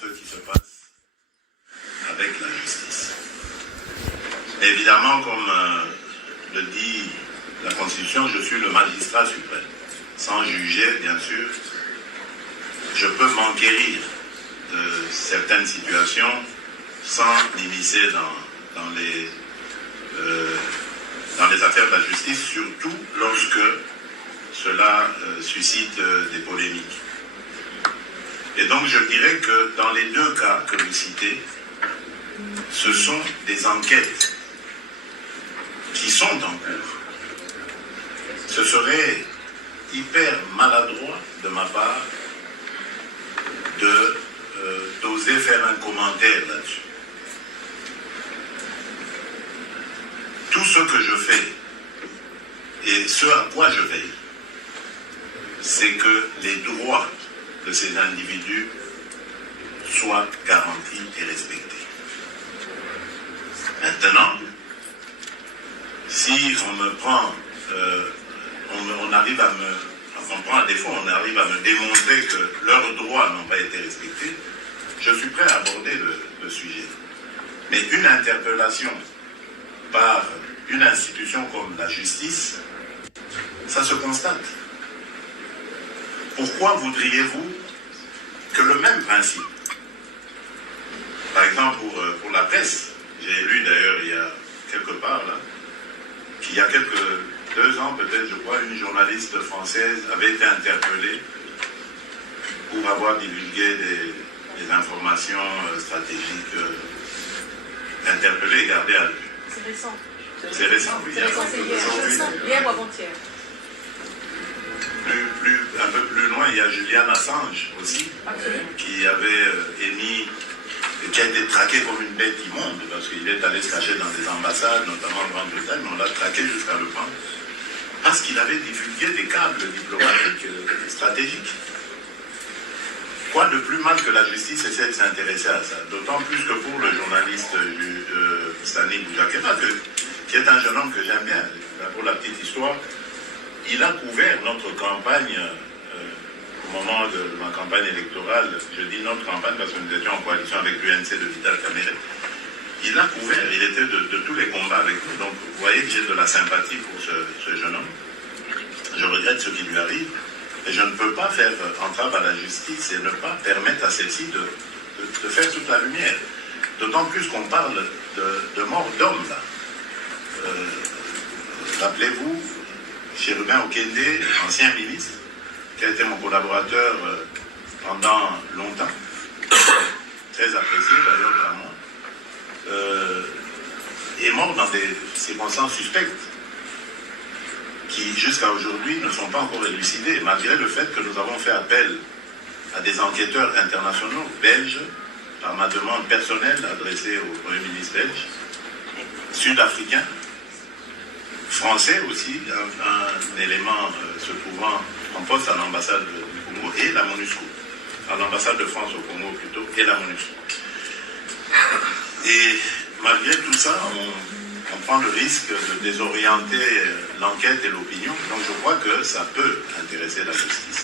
ce qui se passe avec la justice. Mais évidemment, comme le dit la Constitution, je suis le magistrat suprême. Sans juger, bien sûr, je peux m'enquérir de certaines situations sans m'immiscer dans les affaires de la justice, surtout lorsque cela suscite des polémiques. Et donc je dirais que dans les deux cas que vous citez, ce sont des enquêtes qui sont en cours. Ce serait hyper maladroit de ma part d'oser faire un commentaire là-dessus. Tout ce que je fais et ce à quoi je veille, c'est que les droits de ces individus soient garantis et respectés. Maintenant, si on me prend, on arrive à me démontrer que leurs droits n'ont pas été respectés, je suis prêt à aborder le sujet. Mais une interpellation par une institution comme la justice, ça se constate. Pourquoi voudriez-vous que le même principe, par exemple pour la presse, j'ai lu d'ailleurs il y a quelque part là, qu'il y a 2 ans peut-être, je crois, une journaliste française avait été interpellée pour avoir divulgué des informations stratégiques, interpellée et gardée à vue. C'est récent. C'est récent, oui. C'est récent, c'est hier ou avant-hier. Un peu plus loin, il y a Julian Assange aussi, qui avait qui a été traqué comme une bête immonde, parce qu'il est allé se cacher dans des ambassades, notamment en Grande-Bretagne, mais on l'a traqué jusqu'à le prendre, parce qu'il avait divulgué des câbles diplomatiques stratégiques. Quoi de plus mal que la justice essaie de s'intéresser à ça, d'autant plus que pour le journaliste Stanley Boujakeba, qui est un jeune homme que j'aime bien, pour la petite histoire, il a couvert notre campagne au moment de ma campagne électorale. Je dis notre campagne parce que nous étions en coalition avec l'UNC de Vital Kamerhe. Il a couvert, il était de tous les combats avec nous. Donc vous voyez que j'ai de la sympathie pour ce jeune homme. Je regrette ce qui lui arrive. Et je ne peux pas faire entrave à la justice et ne pas permettre à celle-ci de faire toute la lumière. D'autant plus qu'on parle de mort d'homme là. Rappelez-vous, Chérubin Okende, ancien ministre, qui a été mon collaborateur pendant longtemps, très apprécié d'ailleurs par moi, est mort dans des circonstances suspectes qui, jusqu'à aujourd'hui, ne sont pas encore élucidées, malgré le fait que nous avons fait appel à des enquêteurs internationaux belges, par ma demande personnelle adressée au Premier ministre belge, sud-africain, français aussi, un élément se trouvant en poste à l'ambassade du Congo et la MONUSCO, à l'ambassade de France au Congo plutôt, et la MONUSCO. Et malgré tout ça, on prend le risque de désorienter l'enquête et l'opinion, donc je crois que ça peut intéresser la justice.